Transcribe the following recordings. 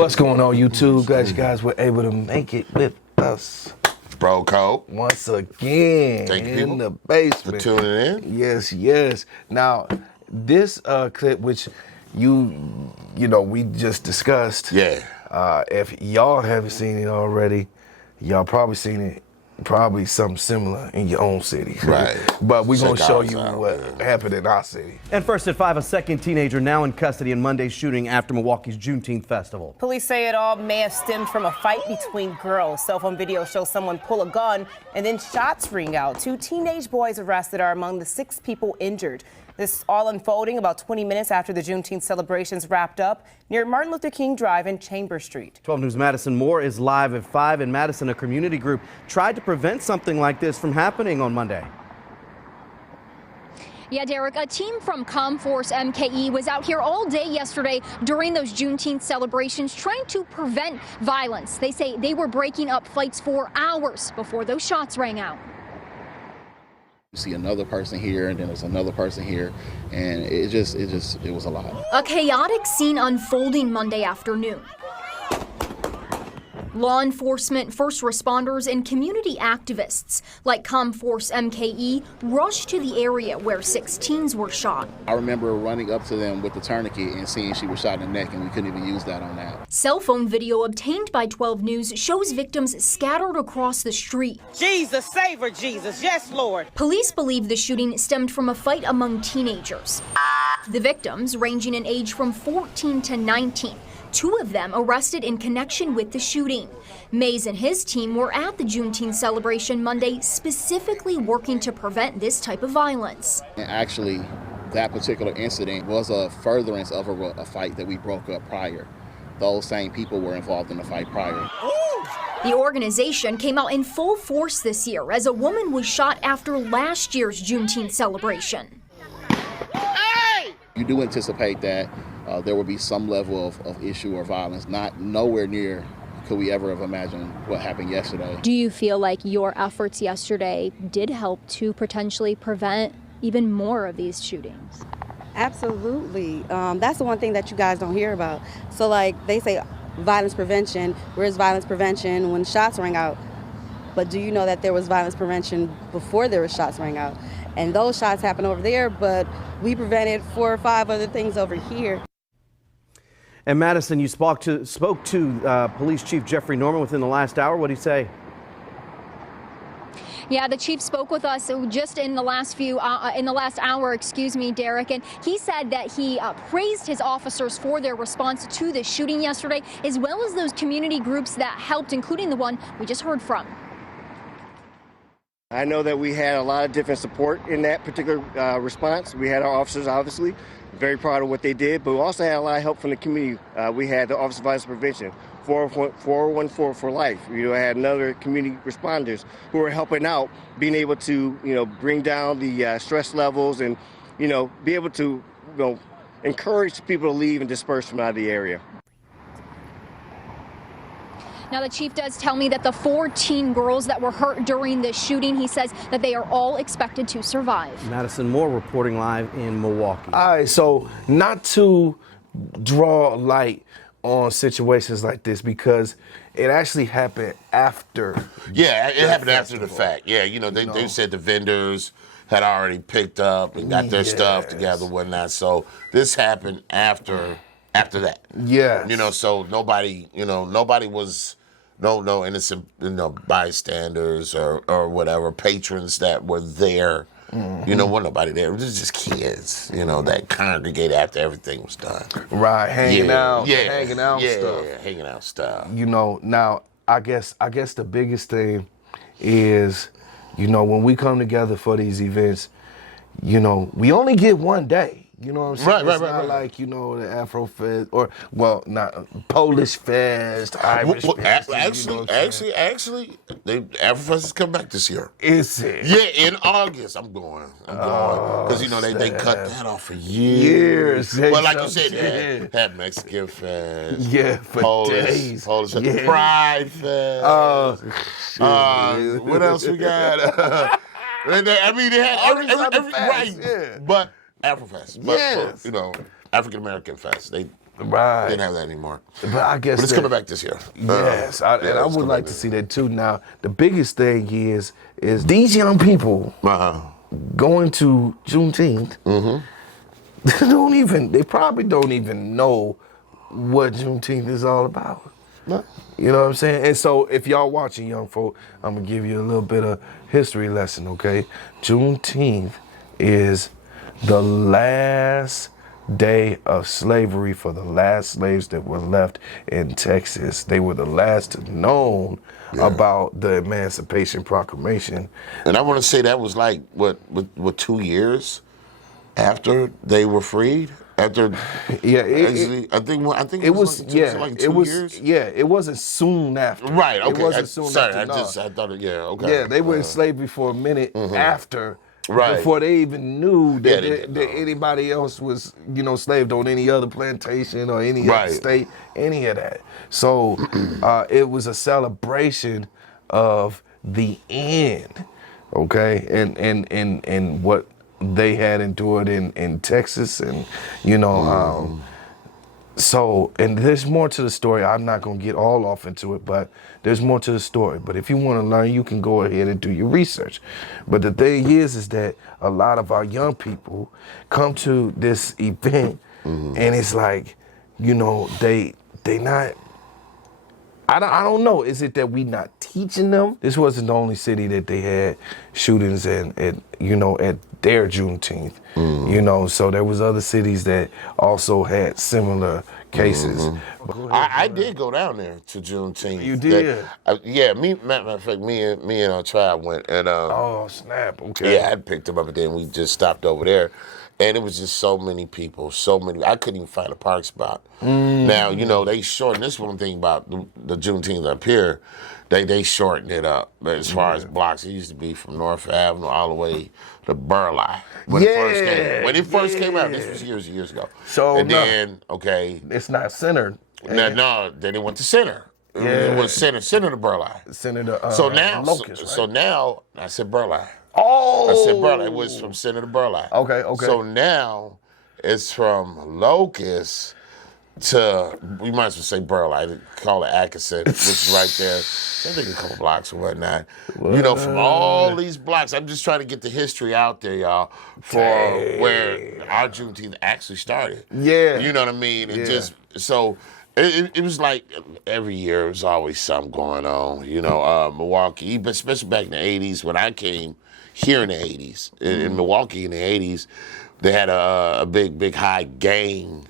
What's going on, YouTube? Glad you guys were able to make it with us. Bro Cole. Once again, Thank you, in the basement. For tuning in. Yes, yes. Now, this clip, which you know, we just discussed. Yeah. If y'all haven't seen it already, y'all probably seen it. Probably something similar in your own city. Right. But we're going to show you out, what happened in our city. And first at 5, a second teenager now in custody in Monday's shooting after Milwaukee's Juneteenth festival. Police say it all may have stemmed from a fight between girls. Cell phone video shows someone pull a gun and then shots ring out. 2 teenage boys arrested are among the 6 people injured. This all unfolding about 20 minutes after the Juneteenth celebrations wrapped up near Martin Luther King Drive and Chambers Street. 12 News Madison Moore is live at 5 in Madison. A community group tried to prevent something like this from happening on Monday. Yeah, Derek, a team from ComForce MKE was out here all day yesterday during those Juneteenth celebrations trying to prevent violence. They say they were breaking up fights for hours before those shots rang out. You see another person here, and then there's another person here, and it was a lot. A chaotic scene unfolding Monday afternoon. Law enforcement, first responders, and community activists like ComForce MKE rushed to the area where 6 teens were shot. I remember running up to them with the tourniquet and seeing she was shot in the neck, and we couldn't even use that on that. Cell phone video obtained by 12 News shows victims scattered across the street. Jesus, save her, Jesus. Yes, Lord. Police believe the shooting stemmed from a fight among teenagers. The victims, ranging in age from 14 to 19, 2 of them arrested in connection with the shooting. Mays and his team were at the Juneteenth celebration Monday, specifically working to prevent this type of violence. And actually, that particular incident was a furtherance of a fight that we broke up prior. Those same people were involved in the fight prior. The organization came out in full force this year as a woman was shot after last year's Juneteenth celebration. You do anticipate that there will be some level of issue or violence, nowhere near could we ever have imagined what happened yesterday. Do you feel like your efforts yesterday did help to potentially prevent even more of these shootings? Absolutely. That's the one thing that you guys don't hear about. So like they say violence prevention, where's violence prevention when shots rang out? But do you know that there was violence prevention before there was shots rang out? And those shots happened over there, but we prevented 4 or 5 other things over here. And Madison, you spoke to Police Chief Jeffrey Norman within the last hour. What did he say? Yeah, the chief spoke with us just in the last hour, excuse me, Derek, and he said that he praised his officers for their response to the shooting yesterday, as well as those community groups that helped, including the one we just heard from. I know that we had a lot of different support in that particular response. We had our officers, obviously, very proud of what they did, but we also had a lot of help from the community. We had the Office of Violence Prevention, 414 for Life. I had another community responders who were helping out, being able to, bring down the stress levels and, be able to, encourage people to leave and disperse from out of the area. Now, the chief does tell me that the 4 teen girls that were hurt during the shooting, he says that they are all expected to survive. Madison Moore reporting live in Milwaukee. All right, so not to draw light on situations like this because it actually happened after. Yeah, it happened after the fact. Yeah, they said the vendors had already picked up and got their stuff together and whatnot. So this happened after that. Yeah. So nobody was no innocent, bystanders or whatever, patrons that were there. Wasn't nobody there. It was just kids, that congregated after everything was done. Right, hanging out stuff. Yeah, hanging out stuff. Now I guess the biggest thing is, when we come together for these events, we only get one day. You know what I'm saying? It's not like, the Afro Fest or, not Polish Fest, Irish Fest. Actually, the Afro Fest is coming back this year. Is it? Yeah, in August. I'm going. Because, they cut that off for years. Well, like you said, they had Mexican Fest. Yeah, for days. Polish Fest. Pride Fest. What else we got? They had every right. Yeah. But AfroFest, African American Fest. They Right. Didn't have that anymore. But I guess But it's coming back this year. Yes, and I it's would coming like back to this see that too. Now, the biggest thing is these young people going to Juneteenth. They probably don't even know what Juneteenth is all about. No. You know what I'm saying? And so if y'all watching, young folk, I'm gonna give you a little bit of history lesson, okay? Juneteenth is the last day of slavery for the last slaves that were left in Texas. They were the last known about the Emancipation Proclamation. And I want to say that was like, what 2 years after they were freed? After, yeah, I think it was like 2 years. Yeah, it wasn't soon after. Right. Okay. It wasn't soon after. I thought it. Yeah. Okay. Yeah, they were in slavery for a minute after. Right. Before they even knew that, Yeah, anybody else was, slaved on any other plantation or any other state, any of that. So it was a celebration of the end, okay, and what they had endured in Texas, and so, and there's more to the story. I'm not going to get all off into it, but there's more to the story. But if you want to learn, you can go ahead and do your research. But the thing is that a lot of our young people come to this event, and it's like, they not. I don't know. Is it that we not teaching them? This wasn't the only city that they had shootings at their Juneteenth. So there was other cities that also had similar cases. I did go down there to Juneteenth. You did? Matter of fact, me and Tribe went, and oh snap! Okay. Yeah, I picked him up, and then we just stopped over there. And it was just so many people, I couldn't even find a park spot. Now, they shortened, this one thing about the Juneteenth up here, they shortened it up. But as far as blocks, it used to be from North Avenue all the way to Burleigh. When it first came out, this was years and years ago. So then, it's not centered. No, then it went to Center. It was Center to Burleigh. Center to so now, Locust, right? so now, I said Burleigh. Oh! I said Burleigh. It was from Center to Burleigh. Okay. So now it's from Locust to, we might as well say Burleigh. They call it Atkinson, which is right there. I think a couple blocks or whatnot. From all these blocks. I'm just trying to get the history out there, y'all, for where our Juneteenth actually started. Yeah. You know what I mean? It was like every year there was always something going on. Milwaukee, but especially back in the 80s when I came here in the 80s. In Milwaukee in the 80s, they had a big high gang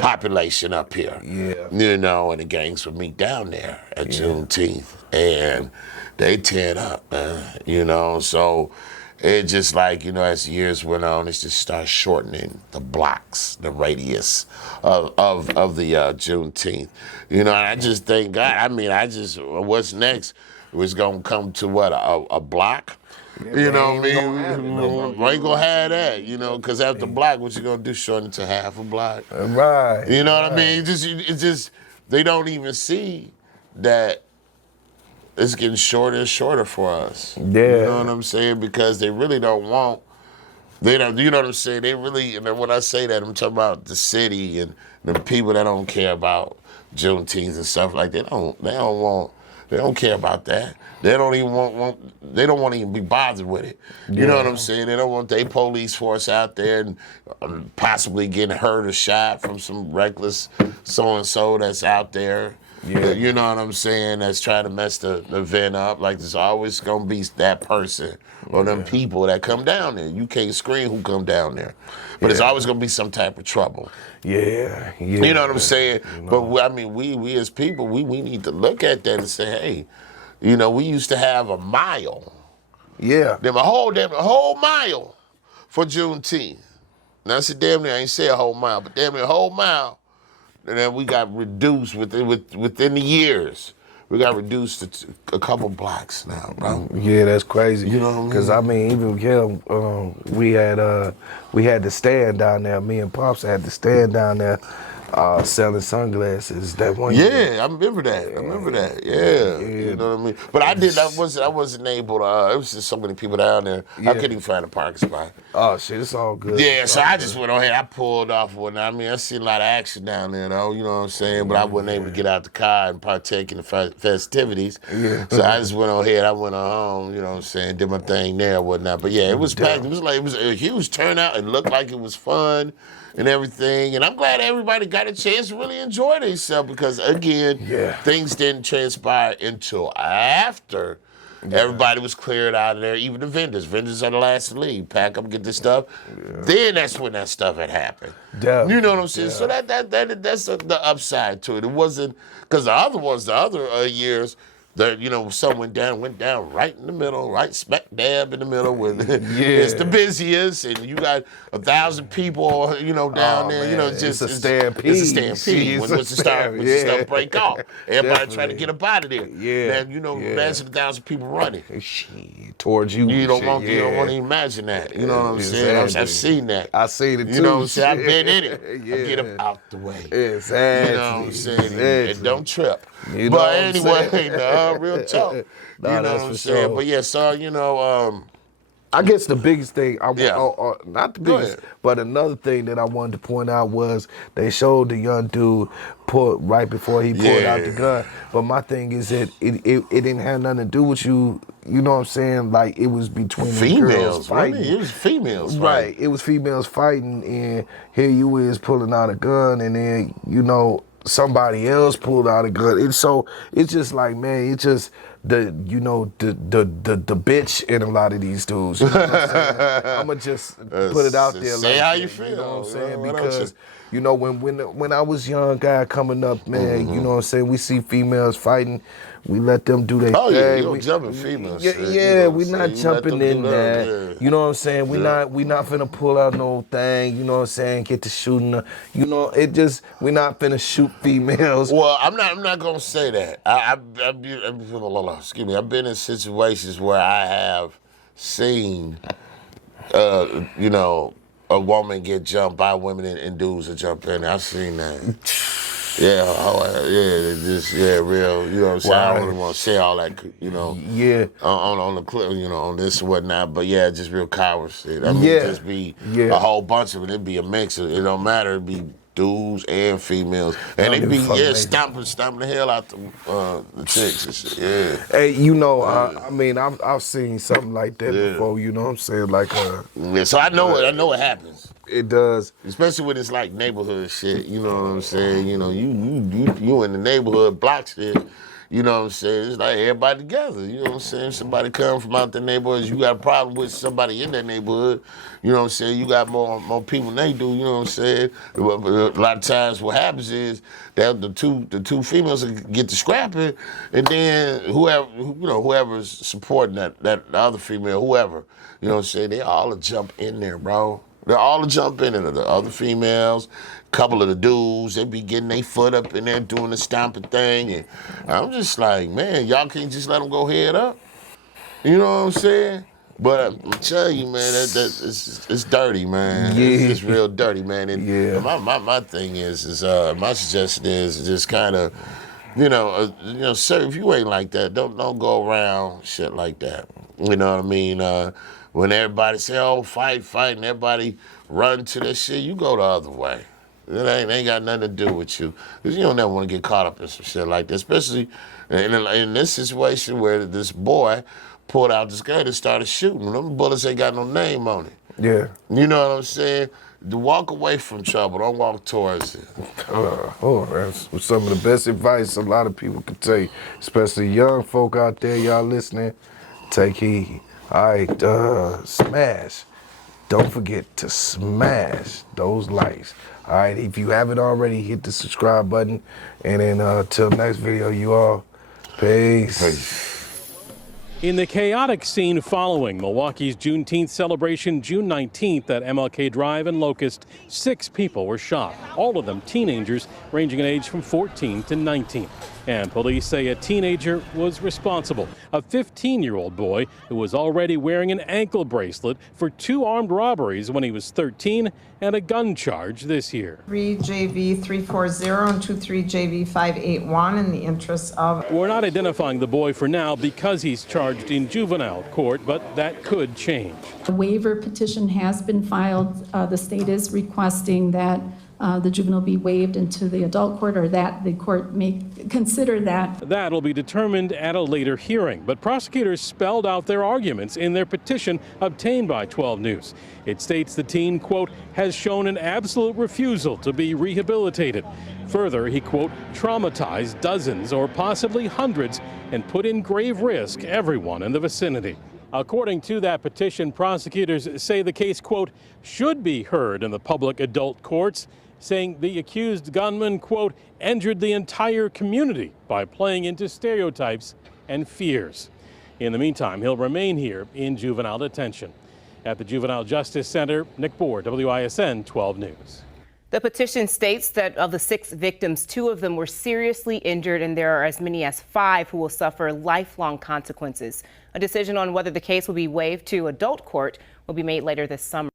population up here. Yeah. And the gangs would meet down there at Juneteenth. And they teared up, man. So it just like, as the years went on, it just started shortening the blocks, the radius of the Juneteenth. And I just thank God. What's next was going to come to what, a block? You know what I mean? We ain't gonna have that, because after the block, what you gonna do? Shorten it to half a block. Right. You know what I mean? It's just, they don't even see that it's getting shorter and shorter for us. Yeah. You know what I'm saying? Because they really don't want, you know what I'm saying? They really, and when I say that, I'm talking about the city and the people that don't care about Juneteenth and stuff like that. They don't care about that. They don't even they don't want to even be bothered with it. You know what I'm saying? They don't want their police force out there and possibly getting hurt or shot from some reckless so-and-so that's out there. Yeah. You know what I'm saying? That's trying to mess the event up. Like, there's always going to be that person or them people that come down there. You can't screen who come down there. But it's always going to be some type of trouble. Yeah. You know what I'm saying? But, we as people, we need to look at that and say, hey, we used to have a mile. Yeah. A whole mile for Juneteenth. Now, I said, damn near, I ain't say a whole mile, but damn near a whole mile. And then we got reduced within the years. We got reduced to a couple blocks now, bro. Yeah, that's crazy. You know what I mean? Because even with him, we had to stand down there. Me and Pops had to stand down there selling sunglasses. That one. Yeah, year. I remember that. Yeah, you know what I mean. But I wasn't able to. It was just so many people down there. I couldn't even find a parking spot. Oh shit, it's all good. Yeah, so I just went on here. I pulled off one. I mean, I seen a lot of action down there, though. You know what I'm saying? But I wasn't able to get out the car and partake in the festivities. Yeah. So I just went on here. I went on home. You know what I'm saying? Did my thing there and whatnot. But yeah, it was packed. It was a huge turnout. It looked like it was fun and everything. And I'm glad everybody got a chance to really enjoy themselves because, again, things didn't transpire until after everybody was cleared out of there, even the vendors. Vendors are the last to leave. Pack up, get this stuff. Then that's when that stuff had happened. You know what I'm saying? So that's the upside to it. It wasn't, because the other years, some went down right in the middle, right smack dab in the middle when it's the busiest, and you got 1,000 people, down there. Man, it's a stampede. It's a stampede. When the stuff break off, everybody trying to get up out of there. Yeah. Man, imagine 1,000 people running towards you. You don't want to imagine that. You know what I'm saying? I've seen that. I seen it too. You know what I'm saying? I've been in it. I get them out the way. Exactly. You know what I'm saying? And don't trip. You know but what I'm anyway, real talk. No, you know that's what I'm for saying? sure. But yeah, so, I guess the biggest thing, not the Go biggest, ahead. but another thing that I wanted to point out was they showed the young dude right before he pulled out the gun. But my thing is that it didn't have nothing to do with you. You know what I'm saying? Like, it was between females the girls fighting. It was females fighting. Right. It was females fighting, and here you is pulling out a gun, and then, somebody else pulled out a gun. And so it's just like, man, it's just the bitch in a lot of these dudes. You know what I'm saying? I'm gonna just put it out there. Say like how that, you feel. You know what I'm saying? Why don't Because when I was young guy coming up, man, you know what I'm saying, we see females fighting, we let them do their thing. Oh yeah, you don't jump in females. We're not jumping in that. Yeah. You know what I'm saying? We not finna pull out no thing, you know what I'm saying, get to shooting. We're not finna shoot females. Well, I'm not gonna say that. Excuse me. I've been in situations where I have seen, a woman get jumped by women and dudes that jump in. I've seen that. Real. You know what I'm saying? I don't really want to say all that, on the clip, on this and whatnot. But yeah, just real cowards. Just be a whole bunch of it. It'd be a mix. It don't matter. It'd be dudes and females, and they be stomping the hell out the chicks and shit. Yeah. Hey, I've seen something like that before. You know what I'm saying? Like so I know it happens. It does, especially when it's like neighborhood shit. You know what I'm saying? You in the neighborhood block shit. You know what I'm saying? It's like everybody together. You know what I'm saying? Somebody come from out the neighborhood, you got a problem with somebody in that neighborhood. You know what I'm saying? You got more people than they do. You know what I'm saying? A lot of times, what happens is that the two females get to scrapping, and then whoever's supporting that the other female, whoever, you know what I'm saying? They all jump in there, bro. They're all jump in there. The other females, a couple of the dudes, they be getting their foot up in there doing the stomping thing. And I'm just like, man, y'all can't just let them go head up. You know what I'm saying? But I'm telling you, man, it's dirty, man. Yeah. It's real dirty, man. And my thing is my suggestion is just kind of, sir, if you ain't like that, don't go around shit like that. You know what I mean? When everybody say, oh, fight, and everybody run to that shit, you go the other way. It ain't got nothing to do with you. Because you don't never want to get caught up in some shit like that, especially in this situation where this boy pulled out this gun and started shooting. Them bullets ain't got no name on it. Yeah. You know what I'm saying? To walk away from trouble, don't walk towards it. That's some of the best advice a lot of people can take, especially young folk out there, y'all listening. Take heed. All right, smash. Don't forget to smash those likes. All right, if you haven't already, hit the subscribe button. And then till next video, you all, peace. In the chaotic scene following Milwaukee's Juneteenth celebration June 19th at MLK Drive and Locust, 6 people were shot, all of them teenagers ranging in age from 14 to 19. And police say a teenager was responsible, a 15-year-old boy who was already wearing an ankle bracelet for 2 armed robberies when he was 13 and a gun charge this year. 3 JV 340 and 23 JV 581 in the interest of... We're not identifying the boy for now because he's charged in juvenile court, but that could change. A waiver petition has been filed. The state is requesting that the juvenile be waived into the adult court, or that the court may consider that. That'll be determined at a later hearing, but prosecutors spelled out their arguments in their petition obtained by 12 News. It states the teen, quote, has shown an absolute refusal to be rehabilitated. Further, he, quote, traumatized dozens or possibly hundreds and put in grave risk everyone in the vicinity. According to that petition, prosecutors say the case, quote, should be heard in the public adult courts, saying the accused gunman, quote, injured the entire community by playing into stereotypes and fears. In the meantime, he'll remain here in juvenile detention. At the Juvenile Justice Center, Nick Bohr, WISN 12 News. The petition states that of the 6 victims, 2 of them were seriously injured, and there are as many as 5 who will suffer lifelong consequences. A decision on whether the case will be waived to adult court will be made later this summer.